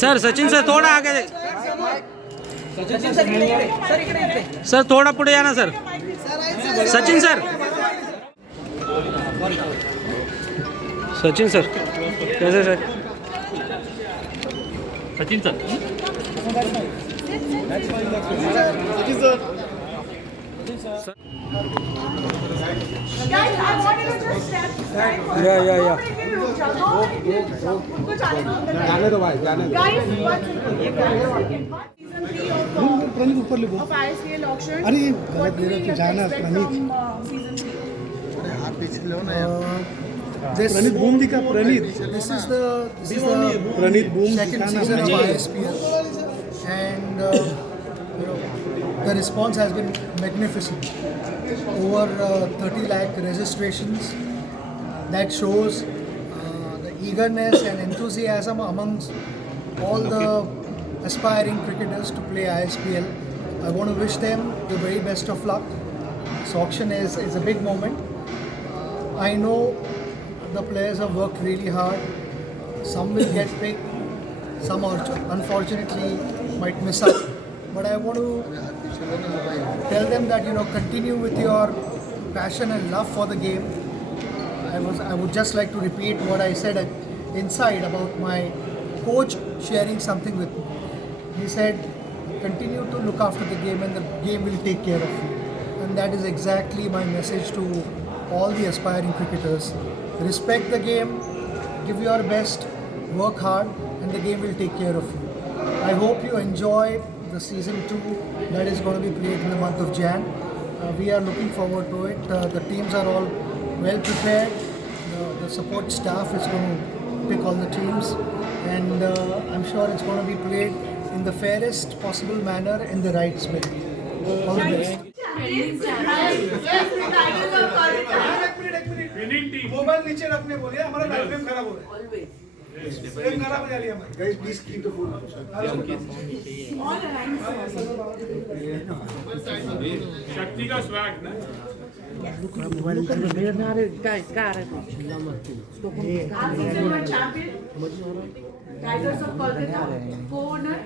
Sir Sachin sir थोडा आगे sir थोडा पुढे या ना sir Sachin sir Sachin sir कैसे sir Sachin sir Guys, I wanted to just step. या जाने दो भाई, जाने दो। Guys, season 3 of ISPL auction. अरे What do we जाना expect Praneet. from season 3? Praneet boom दिखा Praneet. This is the Praneet boom second दिखाना season of Praneet. ISPL, and the response has been magnificent. Over 30 lakh registrations. That shows the eagerness and enthusiasm amongst all the aspiring cricketers to play ISPL. I want to wish them the very best of luck. This auction is a big moment. I know the players have worked really hard. Some will get picked, some unfortunately might miss out. But I want to tell them that continue with your passion and love for the game. I would just like to repeat what I said inside about my coach sharing something with me. He said, continue to look after the game and the game will take care of you. And that is exactly my message to all the aspiring cricketers. Respect the game, give your best, work hard, and the game will take care of you. I hope you enjoy the season 2 that is going to be played in the month of Jan. We are looking forward to it. The teams are all well prepared. The support staff is going to pick all the teams, and I'm sure it's going to be played in the fairest possible manner in the right spirit. All the best. Mobile नीचे रखने बोलिए, हमारा life frame खराब हो रहा है। Frame खराब हो जा रही है हमारी। Guys, please keep the phone. शक्ति का स्वैग ना Silver champion, Tigers of Kolkata, co-owner,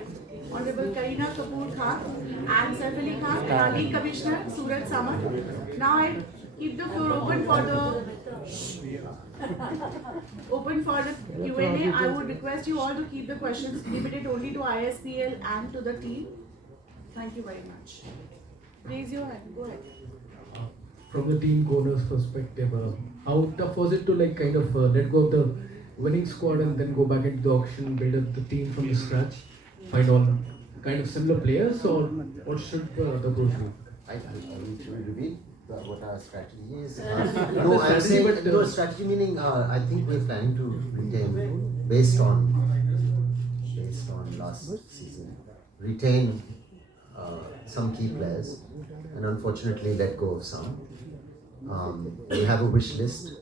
Honorable Kareena Kapoor Khan and Saif Ali Khan, and our league commissioner, Suraj Samar. Now I keep the floor open for the Q&A. I would request you all to keep the questions limited only to ISPL and to the team. Thank you very much. Raise your hand. Go ahead. From the team owner's perspective, how tough was it to kind of let go of the winning squad and then go back into the auction, build up the team from the scratch, find all kind of similar players, or what should the approach be? I will reveal what our strategy is. No, I'm saying no strategy meaning I think we're planning to retain based on last season, retain some key players and unfortunately let go of some. We have a wish list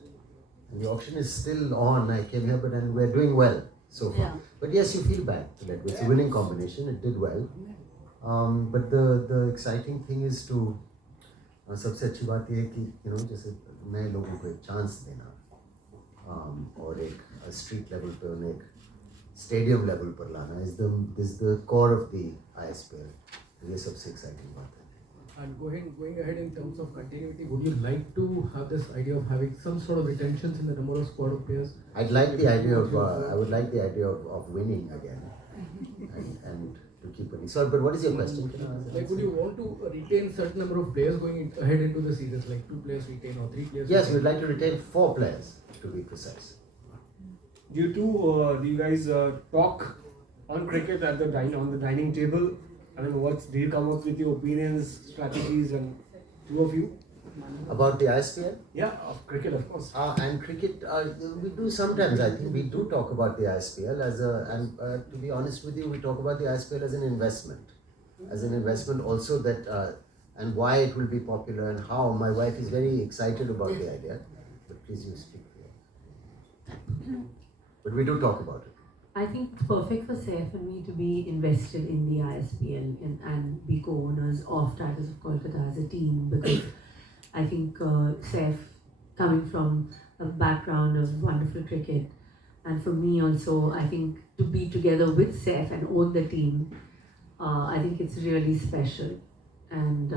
and the auction is still on. I came here and we're doing well so far. Yeah. But yes, you feel bad to let go. It's a winning combination. It did well. But the exciting thing is to सबसे अच्छी बात ये है कि जैसे नए लोगों को एक चांस देना और एक स्ट्रीट लेवल पे उन्हें एक स्टेडियम लेवल पर लाना is the core of the ISPL. ये सबसे exciting बात है. And going ahead in terms of continuity, would you like to have this idea of having some sort of retentions in the number of squad of players? I'd like the idea of I would like the idea of winning again and to keep winning. Sorry, but what is your question? Would you want to retain certain number of players going ahead into the seasons, like 2 players retain or 3 players? Yes, we'd like to retain 4 players to be precise. Do you guys talk on cricket at the on the dining table? I mean, do you come up with your opinions, strategies, and 2 of you? About the ISPL? Yeah, of cricket, of course. And cricket, we do sometimes. I think we do talk about the ISPL and to be honest with you, we talk about the ISPL as an investment also that and why it will be popular and how. My wife is very excited about the idea, but please you speak here. But we do talk about it. I think it's perfect for Saif and me to be invested in the ISPL and be co-owners of Tigers of Kolkata as a team, because I think Saif, coming from a background of wonderful cricket, And for me also, I think to be together with Saif and own the team, I think it's really special. And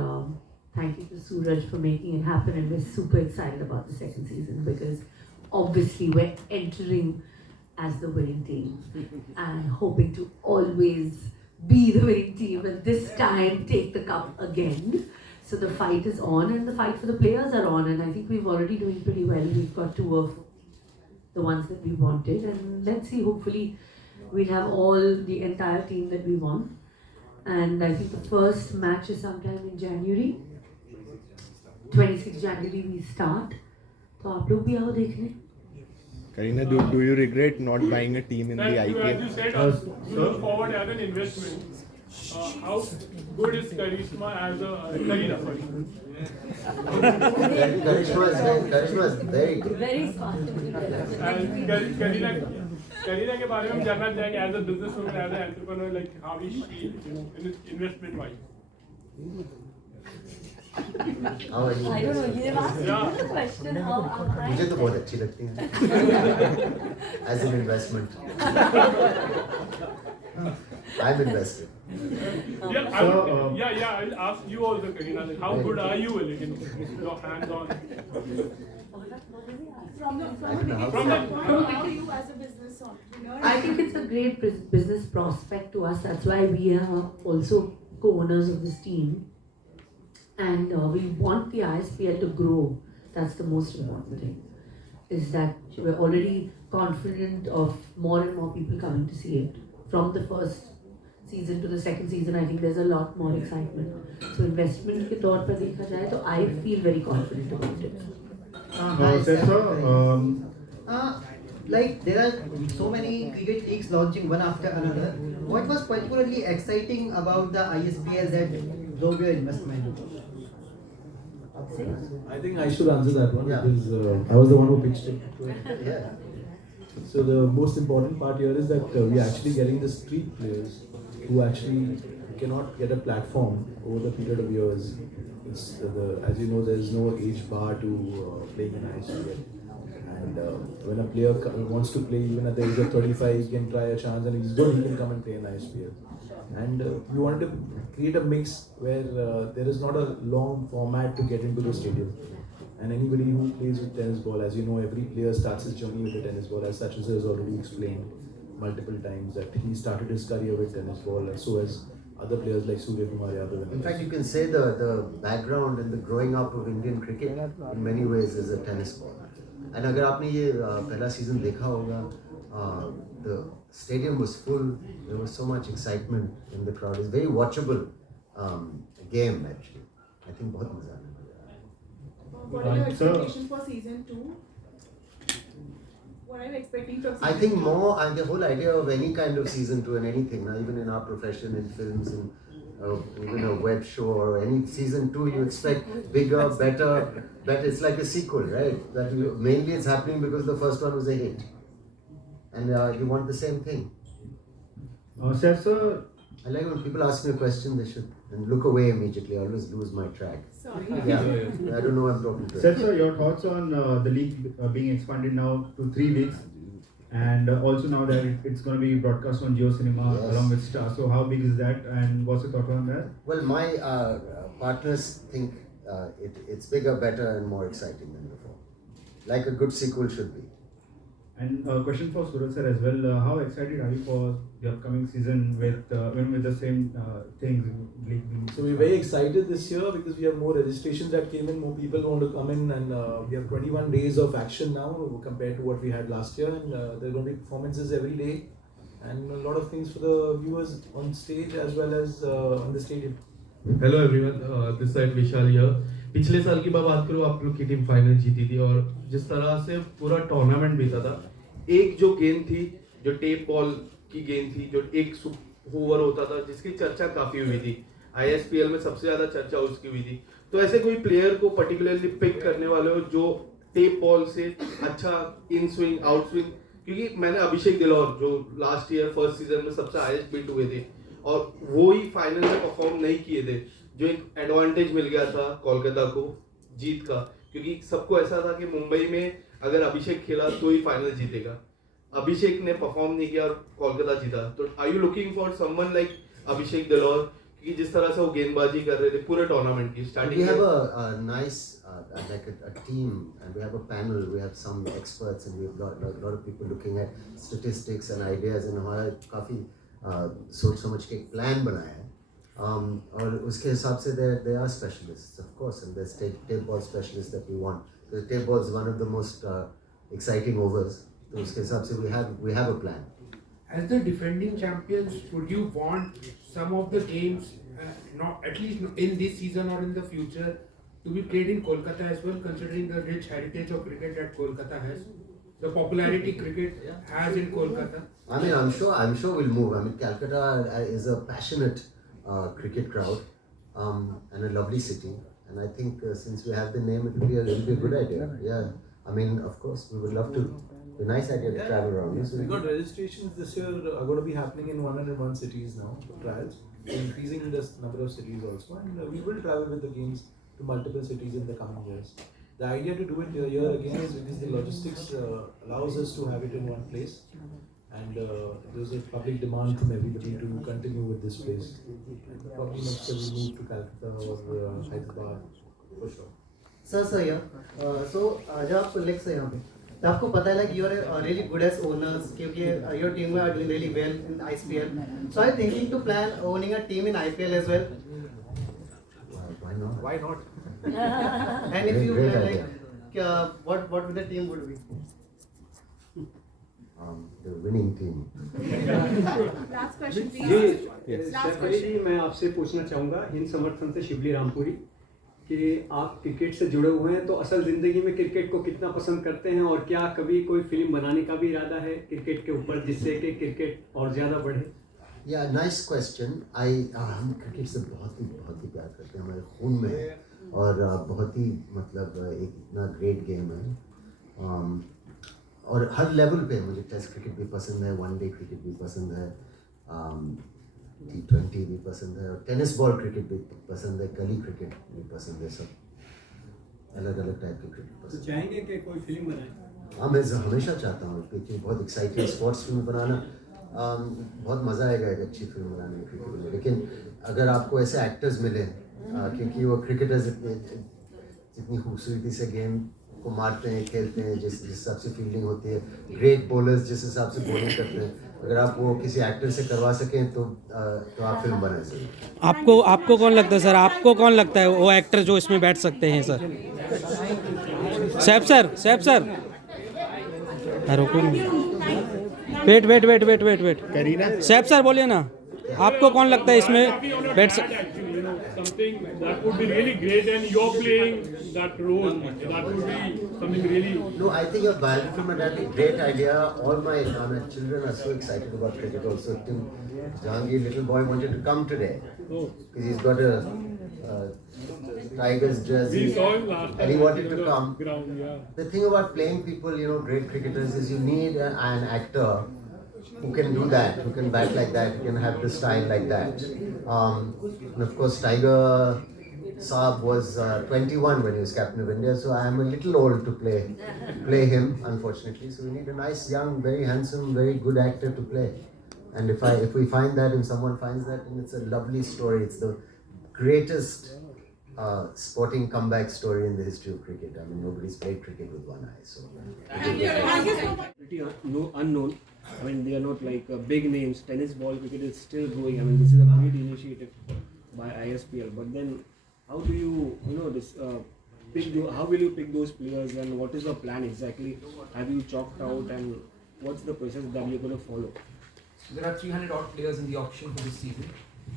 thank you to Suraj for making it happen. And we're super excited about the second season because obviously we're entering as the winning team and hoping to always be the winning team and this time take the cup again. So the fight is on and the fight for the players are on, and I think we've already doing pretty well. We've got 2 of the ones that we wanted, and let's see, hopefully we'll have all the entire team that we want. And I think the first match is sometime in January, 26 January we start. तो आप लोग भी आओ देखने. Kareena, do you regret not buying a team in the As IPL? you said, you look forward as an investment. How good is Kareena as a Kareena? Sorry. Karishma is very good. Very fast. Kareena के बारे में हम जानना चाहेंगे as a businesswoman, as an entrepreneur, like how is she, investment wise? How are you? I don't know. You asked Yeah. me the question. How मुझे तो बहुत अच्छी लगती है. As an investment. I'm invested. I'll ask you also, Kareena. Like, how good are you? Like, your hands-on. From the how are you as a business entrepreneur? I think it's a great business prospect to us. That's why we are also co-owners of this team. And we want the ISPL to grow. That's the most important thing. Is that we're already confident of more and more people coming to see it. From the first season to the second season, I think there's a lot more excitement. So investment के तौर पर देखा जाए तो I feel very confident about it. Like there are so many cricket leagues launching one after another. What was particularly exciting about the ISPL that drove your investment? I think I should answer that one Yeah. because I was the one who pitched it. Yeah. So the most important part here is that we are actually getting the street players who actually cannot get a platform over the period of years. It's as you know, there is no age bar to playing in ISPL. And when a player wants to play even at the age of 35, he can try a chance, and if he's good, he can come and play in ISPL. And we wanted to create a mix where there is not a long format to get into the stadium. And anybody who plays with tennis ball, as you know, every player starts his journey with a tennis ball, as Sachin has already explained multiple times that he started his career with tennis ball, and so has other players like Surya Kumar Yadav. In fact, you can say the background and the growing up of Indian cricket in many ways is a tennis ball. And अगर आपने ये पहला season देखा होगा, the stadium was full. There was so much excitement in the crowd. It's a very watchable game actually. I think बहुत मजा आने वाला है. What are your expectations for season 2? What are you expecting from season 2? I think more, and the whole idea of any kind of season 2 and anything, now even in our profession, in films, in even a web show or any season 2, you expect bigger, better. It's like a sequel, right? That mainly it's happening because the first one was a hit, and you want the same thing. Sir, I like when people ask me a question, they should and look away immediately. I always lose my track. Sorry. Yeah, I don't know who I'm talking to. Sir, your thoughts on the league being expanded now to 3 weeks, and also now that it's going to be broadcast on Jio Cinema along with Star. So how big is that, and what's your thought on that? Well, my partners think it's bigger, better, and more exciting than before. Like a good sequel should be. And a question for Suraj sir as well. How excited are you for the upcoming season with the same things? So we're very excited this year because we have more registrations that came in, more people want to come in, and we have 21 days of action now compared to what we had last year, and there are going to be performances every day and a lot of things for the viewers on stage as well as on the stadium. Hello everyone, this side Vishal here. पिछले साल की बात करूँ, आप लोग की team final जीती थी और जिस तरह से पूरा टूर्नामेंट बीता था, एक जो गेंद थी, जो टेप बॉल की गेंद थी, जो एक ओवर होता था, जिसकी चर्चा काफी हुई थी, ISPL में सबसे ज्यादा चर्चा उसकी हुई थी. तो ऐसे कोई प्लेयर को पर्टिकुलरली पिक करने वाले हो जो टेप बॉल से अच्छा इन स्विंग आउट स्विंग, क्योंकि मैंने अभिषेक दिलौर जो लास्ट ईयर फर्स्ट सीजन में सबसे हाईएस्ट बीट हुए थे और वो ही फाइनल में परफॉर्म नहीं किए थे, जो एक एडवांटेज मिल गया था कोलकाता को जीत का, क्योंकि सबको ऐसा था कि मुंबई में अगर अभिषेक खेला तो ही फाइनल जीतेगा. अभिषेक ने परफॉर्म नहीं किया और कोलकाता जीता, तो are you looking for someone like Abhishek दिलोर कि जिस तरह से वो गेंदबाजी कर रहे थे पूरे टूर्नामेंट की स्टार्टिंग We में? have a nice like a team, and we have a panel. We have some experts, and we have lot of people looking at statistics and ideas. And हमारा काफी सोच समझ के एक plan बनाया है. और उसके हिसाब से they are specialists, of course, and there's tape ball specialists that we want. The tape ball is one of the most exciting overs. So उसके हिसाब से we have a plan. As the defending champions, would you want some of the games, not at least in this season or in the future, to be played in Kolkata as well, considering the rich heritage of cricket that Kolkata has, the popularity cricket has in Kolkata? I mean, I'm sure we'll move. I mean, Calcutta is a passionate cricket crowd and a lovely city. And I think since we have the name, it'll be a good idea. Yeah, I mean, of course, we would love to. It's a nice idea to travel around. Yes, We got registrations this year are going to be happening in 101 cities now, trials. We're increasing the number of cities also, and we will travel with the games to multiple cities in the coming years. The idea to do it here again is because the logistics allows us to have it in one place, and there's a public demand from everybody to continue with this place. Probably next year we'll move to Calcutta or Hyderabad for sure. Sir, yeah. So, जब आप lakes है यहाँ पे, तो आपको पता है like you are really good as owners, क्योंकि your team are doing really well in ISPL. So, are you thinking to plan owning a team in IPL as well? Why not? Why not? And if you Great like, idea. what would the team would be? The winning team. Last question, जी please. Last sir question. जी मैं आपसे पूछना चाहूँगा हिंद समर्थन से शिवली रामपुरी कि आप क्रिकेट से जुड़े हुए हैं, तो असल ज़िंदगी में क्रिकेट को कितना पसंद करते हैं और क्या कभी कोई फिल्म बनाने का भी इरादा है क्रिकेट के ऊपर जिससे कि क्रिकेट और ज़्यादा बढ़े? Yeah, nice question. हम क्रिकेट से बहुत ही प्यार करते हैं, हमारे खून में है और बहुत ही मतलब एक इतना ग्रेट गेम है और हर लेवल पे मुझे टेस्ट क्रिकेट भी पसंद है, वनडे क्रिकेट भी पसंद है, T20 भी पसंद है और टेनिस बॉल क्रिकेट भी पसंद है, गली क्रिकेट भी पसंद है, सब अलग अलग टाइप के क्रिकेट पसंद है। चाहेंगे कि कोई फिल्म बनाए? हाँ, मैं हमेशा चाहता हूँ क्योंकि बहुत एक्साइटिंग स्पोर्ट्स फिल्म बनाना बहुत मज़ा आएगा एक अच्छी फिल्म बनाने में क्रिकेट में। लेकिन अगर आपको ऐसे एक्टर्स मिले क्योंकि वो क्रिकेटर्स जितनी खूबसूरती से गेम को मारते हैं, खेलते हैं, जिस हिसाब से फील्डिंग होती है, ग्रेट बॉलर्स जिस हिसाब से बॉलिंग करते हैं, अगर आप वो किसी एक्टर से करवा सकें तो आप फिल्म बना सकें। आपको कौन लगता है सर, आपको कौन लगता है वो एक्टर जो इसमें बैठ सकते हैं सर? सैफ सर रुको, वेट करीना, सैफ सर बोलिए ना, आपको कौन लगता है इसमें बैठ something that would be really great, and you're playing that role. That would be something really. No, I think your biography film would be a great idea. All my children are so excited about cricket. Also, Tim Jahangir, little boy, wanted to come today because he's got a Tigers jersey, We saw him last time and he wanted to come. Ground, yeah. The thing about playing people, great cricketers, is you need an actor who can do that, who can bat like that, who can have the style like that. And of course, Tiger Saab was 21 when he was captain of India, so I am a little old to play him, unfortunately. So we need a nice, young, very handsome, very good actor to play. And if we find that, and someone finds that, then it's a lovely story. It's the greatest sporting comeback story in the history of cricket. I mean, nobody's played cricket with one eye. So Pretty unknown. I mean, they are not like big names. Tennis ball cricket is still growing. I mean, this is a great initiative by ISPL. But then, how do you, how will you pick those players, and what is the plan exactly? Have you chalked out, and what's the process that you're going to follow? So there are 300 odd players in the auction for this season.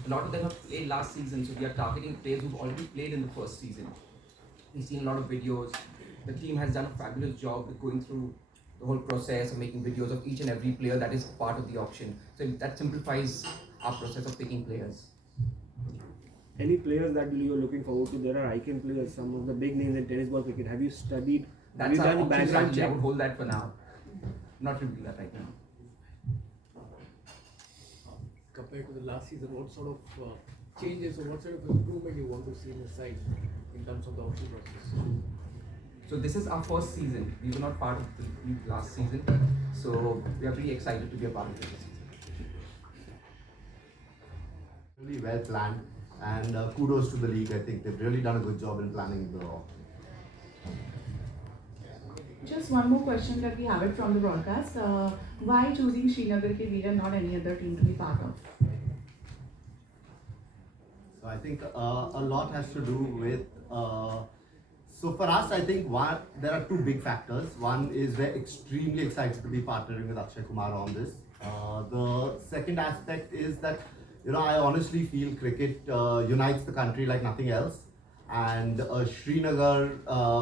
A lot of them have played last season, so we are targeting players who've already played in the first season. We've seen a lot of videos. The team has done a fabulous job with going through the whole process of making videos of each and every player that is part of the auction. So that simplifies our process of picking players. Any players that you are looking forward to? There are icon players, some of the big names in tennis ball cricket. Have you studied? That's have you our done auction background strategy. I check? would hold that for now. Not reveal that right now. Compared to the last season, what sort of changes or what sort of improvement you want to see in the side in terms of the auction process? So this is our first season. We were not part of the league last season, so we are pretty excited to be a part of it this season. Really well planned, and kudos to the league. I think they've really done a good job in planning the. Just one more question that we have it from the broadcast. Why choosing Srinagar ke Veer and not any other team to be part of? So I think a lot has to do with. So for us, I think there are two big factors. One is we're extremely excited to be partnering with Akshay Kumar on this. The second aspect is that, I honestly feel cricket unites the country like nothing else. And Srinagar,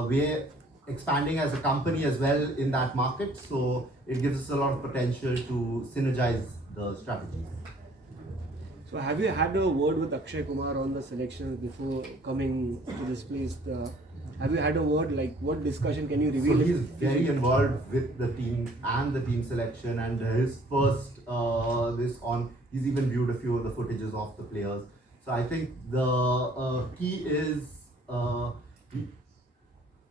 we're expanding as a company as well in that market. So it gives us a lot of potential to synergize the strategy. So have you had a word with Akshay Kumar on the selections before coming to this place? Have you had a word, like what discussion can you reveal? So he's very involved with the team and the team selection, and his first he's even viewed a few of the footages of the players. So I think the key is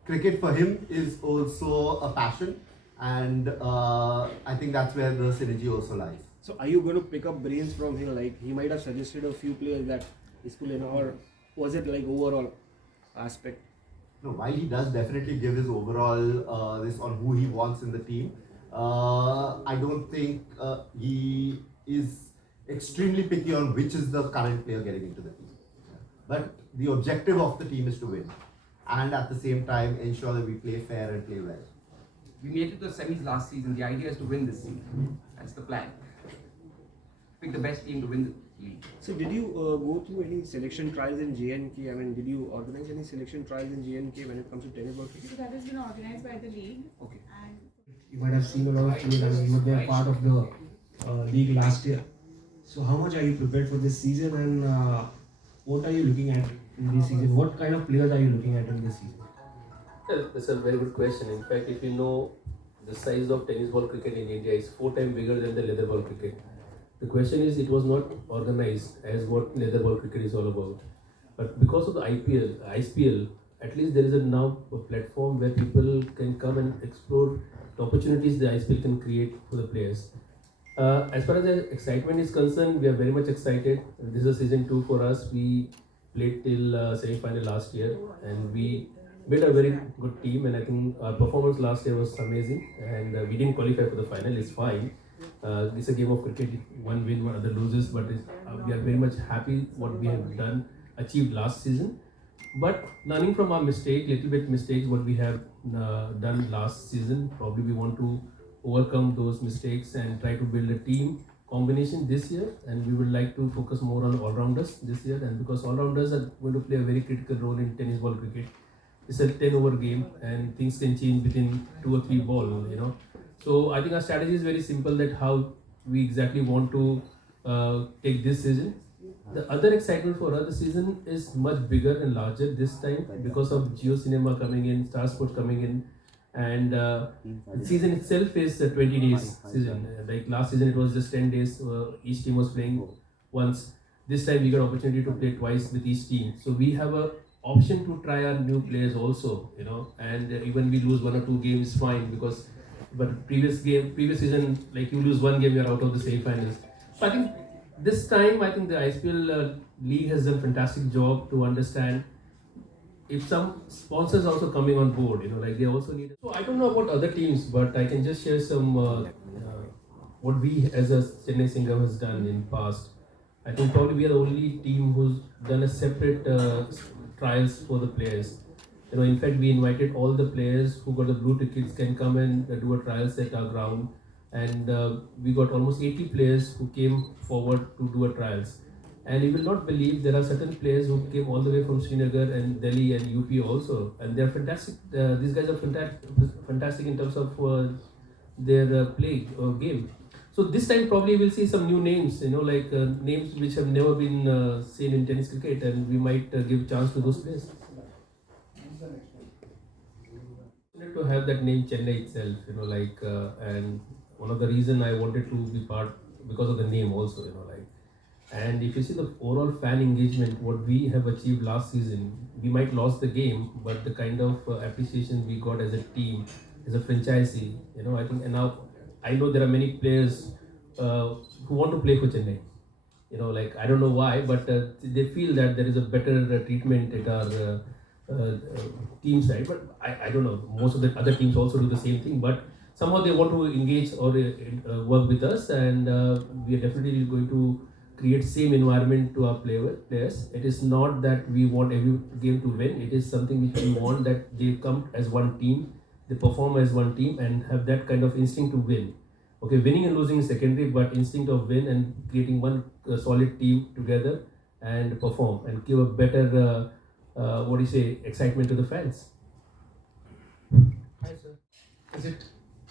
cricket for him is also a passion, and I think that's where the synergy also lies. So are you going to pick up brains from him? Like he might have suggested a few players that is cool, or was it like overall aspect? No, while he does definitely give his overall this on who he wants in the team, I don't think he is extremely picky on which is the current player getting into the team. But the objective of the team is to win, and at the same time ensure that we play fair and play well. We made it to the semis last season. The idea is to win this season. That's the plan. Pick the best team to win the league. So did you go through any selection trials in JNK? I mean, did you organize any selection trials in JNK when it comes to tennis ball cricket? So that has been organized by the league. Okay. And you might have seen a lot of players. I mean, you were part of the league last year. So how much are you prepared for this season, and what are you looking at in this season? What kind of players are you looking at in this season? That's a very good question. In fact, if you know, the size of tennis ball cricket in India is 4 times bigger than the leather ball cricket. The question is, it was not organized as what leather ball cricket is all about. But because of the ISPL, at least there is now a platform where people can come and explore the opportunities the ISPL can create for the players. As far as the excitement is concerned, we are very much excited. This is a season 2 for us. We played till semi-final last year, and we built a very good team, and I think our performance last year was amazing, and we didn't qualify for the final. It's fine. It's a game of cricket. One win, one other loses, but we are very much happy what we have achieved last season. But learning from our mistakes what we have done last season, probably we want to overcome those mistakes and try to build a team combination this year, and we would like to focus more on all-rounders this year, and because all-rounders are going to play a very critical role in tennis ball cricket. It's a 10-over game, and things can change within 2 or 3 balls, So I think our strategy is very simple, that how we exactly want to take this season. The other excitement for us, the season is much bigger and larger this time because of Jio Cinema coming in, Star Sport coming in, and the season itself is a 20 days season. Like last season it was just 10 days, each team was playing once. This time we got opportunity to play twice with each team. So we have a option to try our new players also, and even we lose 1 or 2 games, fine, because but previous season, like you lose 1 game, you're out of the semi-finals. So I think this time, I think the ISPL league has done a fantastic job to understand if some sponsors also coming on board, like they also need. So I don't know about other teams, but I can just share some what we as a Chennai Singam has done in past. I think probably we are the only team who's done a separate trials for the players. In fact, we invited all the players who got the blue tickets can come and do a trials at our ground, and we got almost 80 players who came forward to do a trials. And you will not believe, there are certain players who came all the way from Srinagar and Delhi and UP also, and they are fantastic. These guys are fantastic in terms of their play or game. So this time probably we'll see some new names, like names which have never been seen in tennis cricket, and we might give chance to those players. To have that name Chennai itself, and one of the reason I wanted to be part because of the name also, And if you see the overall fan engagement, what we have achieved last season, we might lost the game, but the kind of appreciation we got as a team, as a franchisee, I think, and now I know there are many players who want to play for Chennai. Like I don't know why, but they feel that there is a better treatment at our team side. But I don't know. Most of the other teams also do the same thing, but somehow they want to engage or work with us, and we are definitely going to create same environment to our players. It is not that we want every game to win. It is something which we want that they come as one team, they perform as one team, and have that kind of instinct to win. Okay, winning and losing is secondary, but instinct of win and creating one solid team together and perform and give a better, excitement to the fans. Hi sir. Is it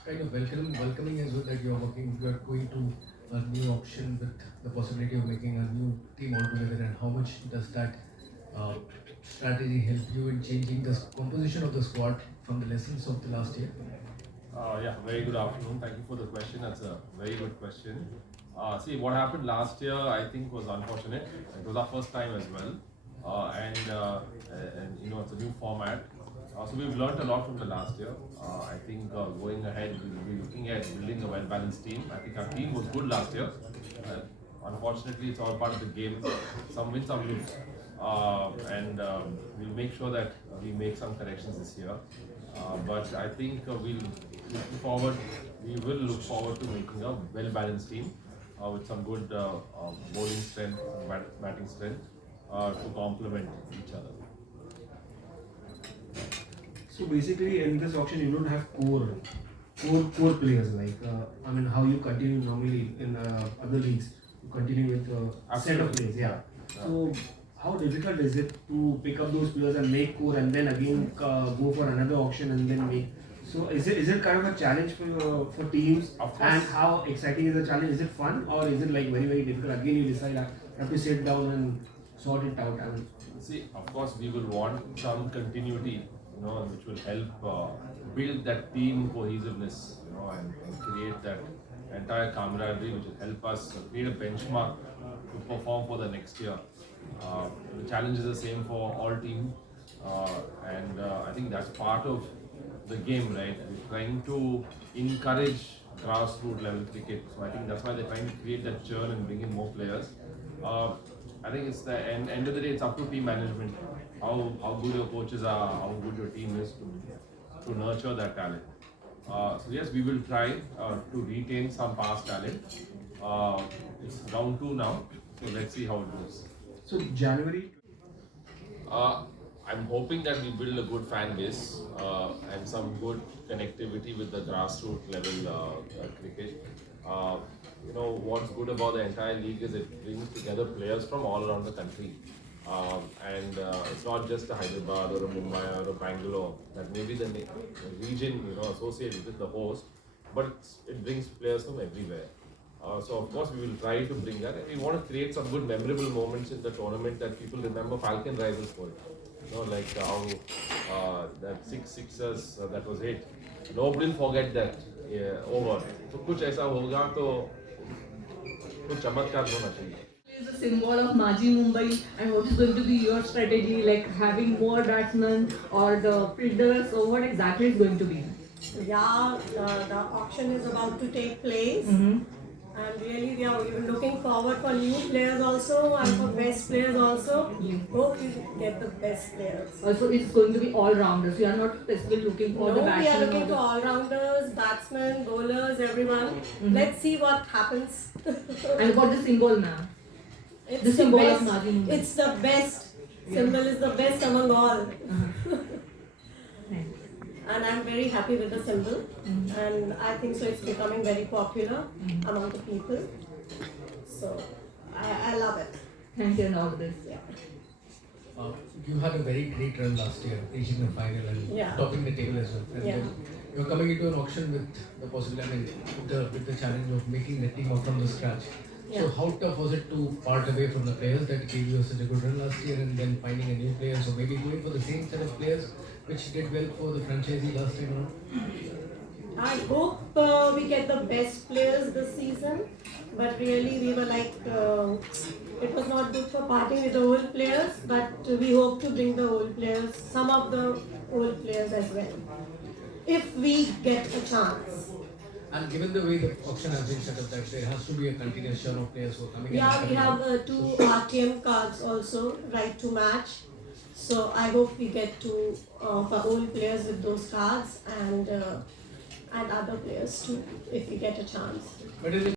kind of welcoming as well that you are going to a new option with the possibility of making a new team altogether, and how much does that strategy help you in changing the composition of the squad from the lessons of the last year? Yeah, very good afternoon. Thank you for the question. That's a very good question. See, what happened last year, I think, was unfortunate. It was our first time as well, and it's a new format. So we've learned a lot from the last year. I think going ahead, we'll be looking at building a well-balanced team. I think our team was good last year. Unfortunately, it's all part of the game. Some win, some lose. And we'll make sure that we make some corrections this year. But I think we will look forward to making a well-balanced team with some good bowling strength, batting strength to complement each other. So basically, in this auction, you don't have core players like how you continue normally in other leagues. You continue with a set of players. Yeah. So how difficult is it to pick up those players and make core, and then again go for another auction and then make? So is it kind of a challenge for teams? Of course. And how exciting is the challenge? Is it fun, or is it like very difficult? Again, you decide I have to sit down and sort it out. See, of course, we will want some continuity, which will help build that team cohesiveness, and create that entire camaraderie, which will help us create a benchmark to perform for the next year. The challenge is the same for all teams, and I think that's part of the game, right? We're trying to encourage grassroots level cricket, so I think that's why they're trying to create that churn and bring in more players. I think it's the end of the day, it's up to team management, how good your coaches are, how good your team is to nurture that talent. So yes, we will try to retain some past talent. It's round 2 now, so let's see how it goes. So January. I'm hoping that we build a good fan base and some good connectivity with the grassroots level cricket. What's good about the entire league is it brings together players from all around the country. And it's not just a Hyderabad or a Mumbai or a Bangalore that maybe the region associated with the host, but it brings players from everywhere. So of course we will try to bring that, and we want to create some good memorable moments in the tournament that people remember Falcon Risers for. Like how that 6 sixers that was hit. Nobody will forget that over. So कुछ ऐसा होगा तो कुछ चमत्कार होना चाहिए. Is a symbol of Maji Mumbai, and what is going to be your strategy, like having more batsmen or the fielders, or what exactly is going to be? Yeah, the auction is about to take place, and really we are looking forward for new players also and for best players also. Hope we get the best players. Also, it's going to be all-rounders. You are not specifically looking for the batsmen. We are looking for all-rounders, batsmen, bowlers, everyone. Let's see what happens. And what the symbol, ma'am? It's the symbol best, of Maji Mumbai. It's the best. Symbol is the best among all. And I'm very happy with the symbol, and I think so it's becoming very popular among the people. So I love it. Thank you and all this. You had a very great run last year, reaching the final and topping the table as well. And then you're coming into an auction with the possibility, with the challenge of making the team up from the scratch. So how tough was it to part away from the players that gave you such a good run last year, and then finding a new player, so maybe going for the same set of players which did well for the franchisee last time around? I hope we get the best players this season, but really we were like it was not good for parting with the old players, but we hope to bring the old players, some of the old players as well, if we get a chance. And given the way the auction has been set up, that there has to be a continuous churn of players who are coming in. Yeah, we have 2 RTM cards also, right to match. So I hope we get to for old players with those cards and other players too, if we get a chance. But is it